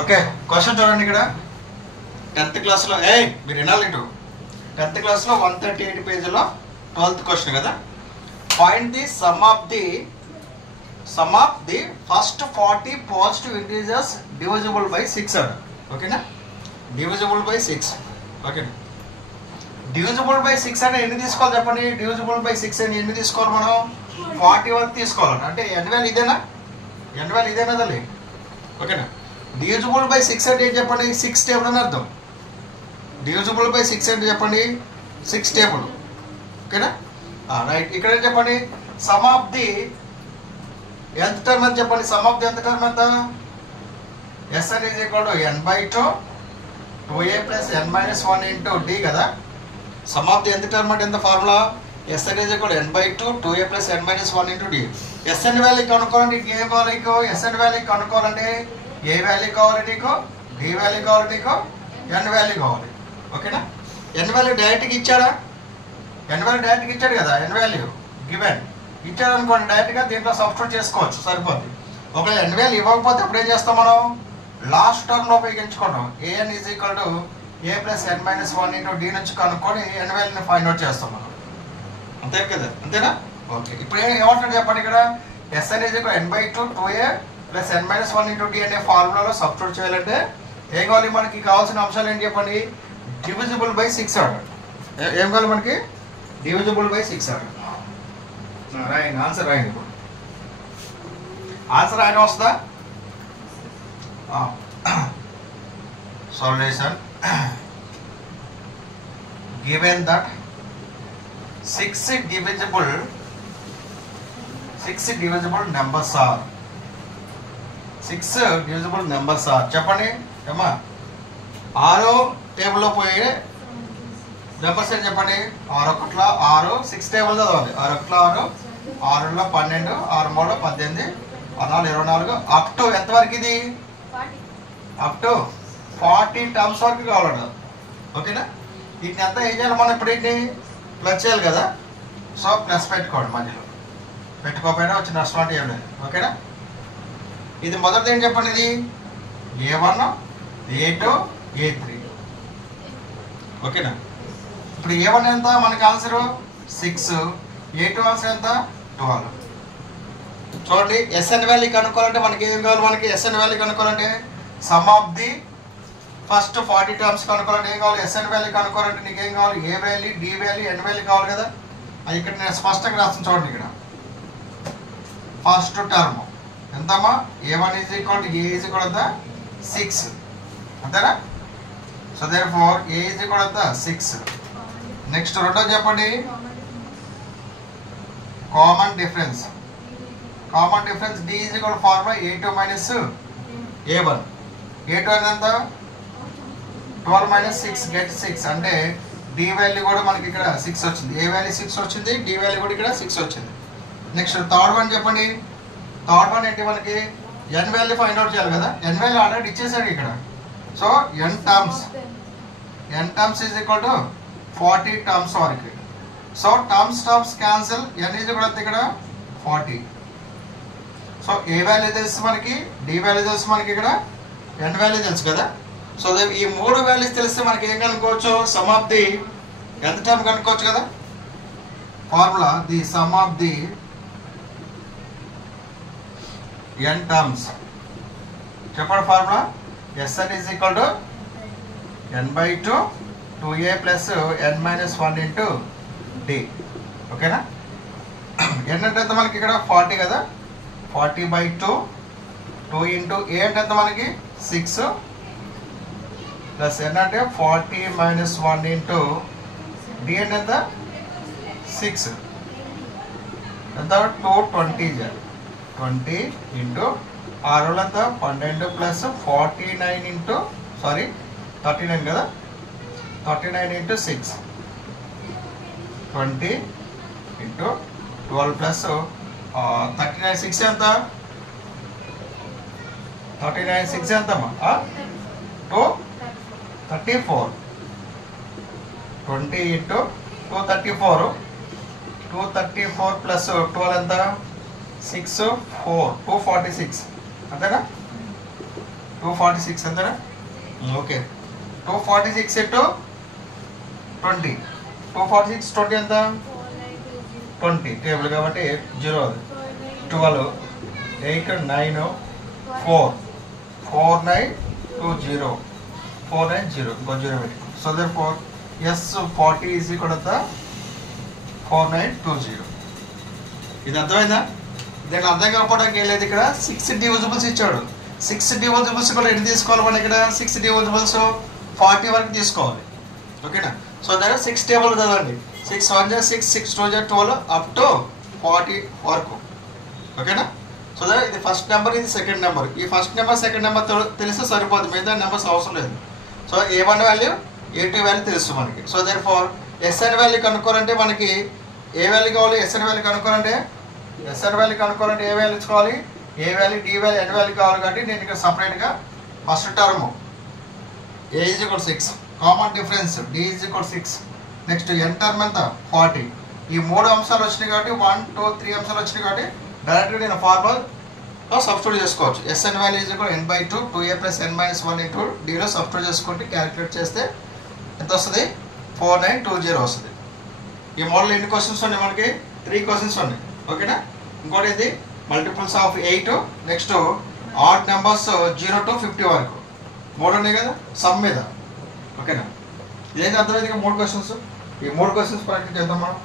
Okay, question చూడండి ఇక్కడ. 10th క్లాస్లో మీరు వినాలి ఇటు. 10th క్లాస్లో 138 పేజీలో 12th క్వశ్చన్ కదా. Find the sum of the first 40 positive integers divisible by 6 అన్న. ఓకేనా, డివిజిబుల్ బై 6. ఓకేనా, డివిజిబుల్ బై 6 అంటే ఎన్ని తీసుకోవాలి చెప్పండి. డివిజిబుల్ బై 6 అని ఎన్ని తీసుకోవాలి మనం? 40 వరకు తీసుకోవాలి. అంటే ఎన్ వాల్యూ ఇదేనా? ఎన్ వాల్యూ ఇదేనా తల్లి? ఓకేనా, డివిజిబుల్ బై 6 అంటే ఏంటి చెప్పండి? 6 టేబుల్ అని అర్థం. డివిజిబుల్ బై 6 అంటే చెప్పండి 6 టేబుల్. ఓకేనా, రైట్. ఇక్కడ చెప్పండి some of the nth term అని చెప్పండి. Some of the nth term ఎంత? Sn is equal to n/2 2a plus n minus 1 into d కదా. Some of the nth term అంటే ఎంత formula? Sn is equal to n/2 2a plus n minus 1 into d. Sn value కనుక్కోవాలంటే ఏం కావాలి నీకు? Sn value కనుక్కోవాలంటే A value కావాలి నీకు? d value కావాలి నీకు? n వాల్యూ కావాలి. ఓకేనా, n వాల్యూ డైరెక్ట్గా ఇచ్చాడా? n వాల్యూ డైరెక్ట్గా ఇచ్చాడు కదా. n వాల్యూ గివెన్ ఇచ్చాడు అనుకోండి, డైరెక్ట్గా దీంట్లో సబ్స్టిట్యూట్ చేసుకోవచ్చు, సరిపోద్ది. ఒకవేళ n వాల్యూ ఇవ్వకపోతే అప్పుడు ఏం చేస్తాం మనం? లాస్ట్ టర్మ్లో ఉపయోగించుకుంటాం. an is equal to a plus n minus 1 into d నుంచి కనుక్కొని n వాల్యూని ఫైండ్ అవుట్ చేస్తాం మనం. అంతే కదా, అంతేనా? ఓకే, ఇప్పుడు ఏమంటాడు చెప్పండి ఇక్కడ. Sn is equal n/2 2a plus n minus 1 into d అనే ఫార్ములాలో సబ్స్టిట్యూట్ చేయాలంటే ఏం కావాలి మనకి? కావాల్సిన అంశాలు ఏంటి చెప్పండి? Divisible by 6 order. ఏం కావాలి మనకి? Divisible by 6 order. రాయండి, ఆన్సర్ రాయండి. ఇప్పుడు ఆన్సర్ ఆయన వస్తుందా? Solution given that 6 divisible numbers are 6 divisible numbers are చెప్పండి ఏమా. 6 టేబుల్లో పోయి నెంబర్స్ ఏంటి చెప్పండి? 6 1 6 6 టేబుల్ చదవాలి. 6 1 6 6 12 6 3 18 6 24 అప్ టు ఎంతవరకు ఇది? అప్ టు 40 టర్మ్స్ వరకు కావాలట. ఓకేనా, వీటిని ఎంత ఏం చేయాలి మనం? ఇప్పుడు వీటిని ప్లస్ చేయాలి కదా. సో ప్లస్ పెట్టుకోండి, మధ్యలో పెట్టుకోకపోయినా వచ్చి నష్టం అంటే ఏం లేదు. ఓకేనా, ఇది మొదటిది ఏం చెప్పండి? ఇది A1 A2 A3. ఓకేనా, ఇప్పుడు A1 ఎంత మనకి ఆన్సర్? 6. A2 ఆన్సర్ ఎంత? 12. చూడండి, Sn వాల్యూ కనుక్కోవాలంటే మనకి ఏం కావాలి? మనకి Sn వాల్యూ కనుక్కోవాలంటే sum of the first 40 terms కనుక్కోవాలంటే ఏం కావాలి? Sn వాల్యూ కనుక్కోవాలంటే నీకు ఏం కావాలి? A value, D value, n value కావాలి కదా. అది ఇక్కడ నేను స్పష్టంగా రాస్తాను చూడండి. ఇక్కడ ఫస్ట్ టర్మ్ ఎంతమ్మా? A1 is equal to A is equal to 6 అంతేనా. So therefore A is equal to 6. Next రెండోది చెప్పండి. Common difference D is equal formula A2 minus A1. A2 అనేది ఎంత? 12 మైనస్ 6 గెట్ 6. అంటే D వాల్యూ కూడా మనకి ఇక్కడ 6 వచ్చింది. A వాల్యూ 6 వచ్చింది, D వాల్యూ కూడా ఇక్కడ 6 వచ్చింది. నెక్స్ట్ థర్డ్ వన్ చెప్పండి. థర్డ్ వన్ ఏంటి మనకి? n వాల్యూ ఫైండ్ అవుట్ చేయాలి కదా. n వాల్యూ ఆల్రెడీ ఇచ్చేసాడు ఇక్కడ. So n terms is equal to 40 terms వరకు. So terms cancel. n is equal to ఇక్కడ 40. సో ఏ వాల్యూ తెలుసు మనకి, డి వాల్యూ తెలుసు మనకి, ఇక్కడ n వాల్యూ తెలుసు కదా. సో ఈ 3 వాల్యూస్ తెలిస్తే మనకి ఏం కనుక్కోవచ్చు? Sum of the nth term కనుక్కోవచ్చు కదా. Formula the sum of the n terms చెప్పండి. Formula Sn is equal to n/2 2a plus n minus 1 into d. ఓకేనా, n అంటే ఎంత మనకి ఇక్కడ? 40 కదా. 40/2 2 ఇంటూ a అంటే ఎంత మనకి? 6 ప్లస్ n అంటే 40 మైనస్ 1 ఇంటూ d అంటే ఎంత? 6 ఎంత? 220 20 ఇంటూ 6 ఎంత? 12 ప్లస్ 49 ఇంటూ 39 కదా. 39 ఇంటూ 6 20 ఇంటూ 12 ప్లస్ 39 6 ఎంత? 39 6 ఎంతమ్మా? 234. 20 ఇంటూ 234 ప్లస్ 12 ఎంత? 6 4 246 అంతేనా. 246 అంతేనా? ఓకే. 246 ఇంటూ 20. 246 20 ఎంత? 20 టేబుల్ కాబట్టి 0 అది 12 8 9 4 4920 490 ఇంకో 0 పెట్టి. So there four S 40 is equal ఎంత? 4920. ఇది అర్థమైందా? దీంట్లో అర్థం కాకపోవడానికి ఏం లేదు. ఇక్కడ 6 డివిజిబుల్స్ ఇచ్చాడు. 6 డివిజిబుల్స్ కూడా ఎన్ని తీసుకోవాలి మనం ఇక్కడ? 6 డివిజిబుల్స్ 40 వరకు తీసుకోవాలి. ఓకేనా? సో దగ్గర 6 టేబుల్ చదవండి. 6 1 జా 6 6 2 జా 12 అప్ టు 40 వరకు. ఓకేనా? సో దగ్గర ఇది ఫస్ట్ నెంబర్, ఇది సెకండ్ నెంబర్. ఈ ఫస్ట్ నెంబర్ సెకండ్ నెంబర్ తెలిస్తే సరిపోతుంది, మిగతా నెంబర్స్ అవసరం లేదు. So A1 value A2 value తెలుసు మనకి. So there four SN value కనుక్కోవాలంటే మనకి ఏ వాల్యూ కావాలి? SN వాల్యూ కనుక్కోవాలంటే ఏ వాల్యూ ఇచ్చుకోవాలి? A value, D value, N value కావాలి. కాబట్టి నేను ఇక్కడ సపరేట్గా first term A is equal 6, common difference D is equal 6. Next N term ఎంత? 40. ఈ 3 అంశాలు వచ్చినాయి కాబట్టి 1 2 3 అంశాలు వచ్చినాయి కాబట్టి డైరెక్ట్గా నేను ఫార్ములాలో సబ్స్టిట్యూట్ చేసుకోవచ్చు. SN value is equal n/2 2a + n - 1 into Dలో సబ్స్టిట్యూట్ చేసుకుంటే క్యాలిక్యులేట్ చేస్తే ఎంత వస్తుంది? 4920 వస్తుంది. ఈ మోడల్ ఎన్ని క్వశ్చన్స్ ఉన్నాయి మనకి? 3 క్వశ్చన్స్ ఉన్నాయి. ఓకేనా? ఇంకోటి ఇది multiples of 8, next odd numbers 0 to 50 వరకు 3 ఉన్నాయి కదా సమ్ మీద. ఓకేనా? ఇదేంటి అర్థమైంది? 3 క్వశ్చన్స్. ఈ 3 క్వశ్చన్స్ ప్రాక్టీస్ చేద్దాం మనం.